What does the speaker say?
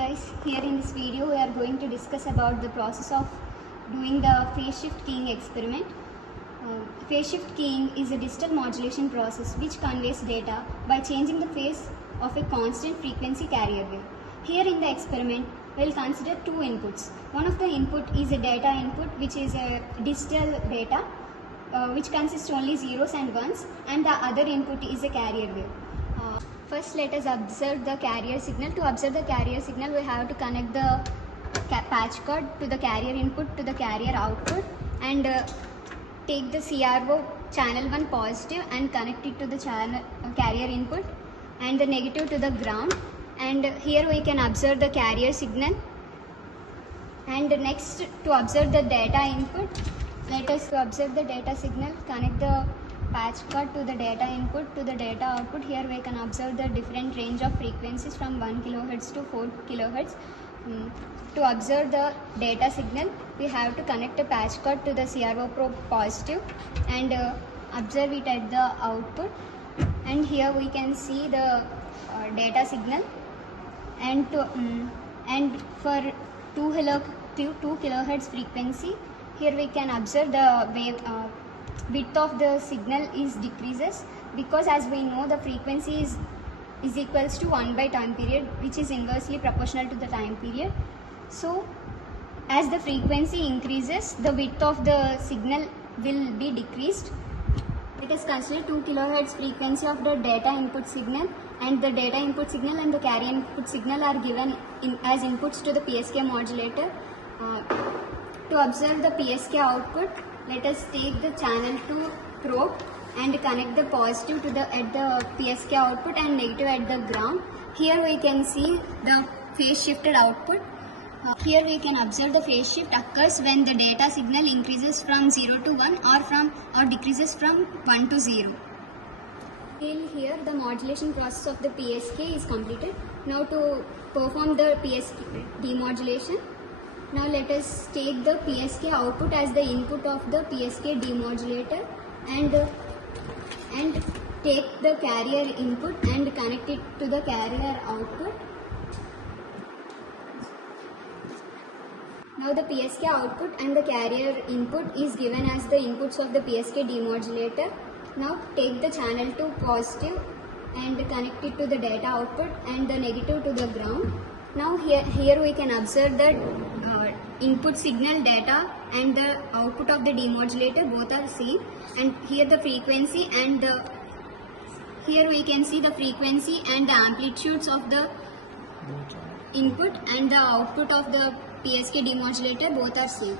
Guys, here in this video we are going to discuss about the process of doing the phase shift keying experiment. Phase shift keying is a digital modulation process which conveys data by changing the phase of a constant frequency carrier wave. Here in the experiment we will consider two inputs. One of the input is a data input, which is a digital data which consists only zeros and ones, and the other input is a carrier wave. First, let us observe the carrier signal. To observe the carrier signal, we have to connect the patch cord to the carrier input to the carrier output, and take the CRO channel 1 positive and connect it to the channel carrier input, and the negative to the ground. And here we can observe the carrier signal. And next, to observe the data input, let us observe the data signal. Connect the patch cord to the data input to the data output. Here we can observe the different range of frequencies from 1 kHz to 4 kHz. To observe the data signal, we have to connect a patch cord to the CRO probe positive and observe it at the output. And here we can see the data signal. And for 2 kHz frequency, here we can observe the wave width of the signal is decreases, because as we know the frequency is equals to 1 by time period, which is inversely proportional to the time period. So as the frequency increases, the width of the signal will be decreased. Let us consider 2 kHz frequency of the data input signal, and the data input signal and the carrier input signal are given as inputs to the PSK modulator. To observe the PSK output, let us take the channel 2 probe and connect the positive to at the PSK output and negative at the ground. Here we can see the phase shifted output. Here we can observe the phase shift occurs when the data signal increases from 0 to 1 or decreases from 1 to 0. Till here the modulation process of the PSK is completed. Now to perform the PSK demodulation, now let us take the PSK output as the input of the PSK demodulator and take the carrier input and connect it to the carrier output. Now the PSK output and the carrier input is given as the inputs of the PSK demodulator. Now take the channel 2 positive and connect it to the data output and the negative to the ground. Now here we can observe that input signal data and the output of the demodulator both are same, and here the frequency and here we can see the frequency and the amplitudes of the input and the output of the PSK demodulator both are same.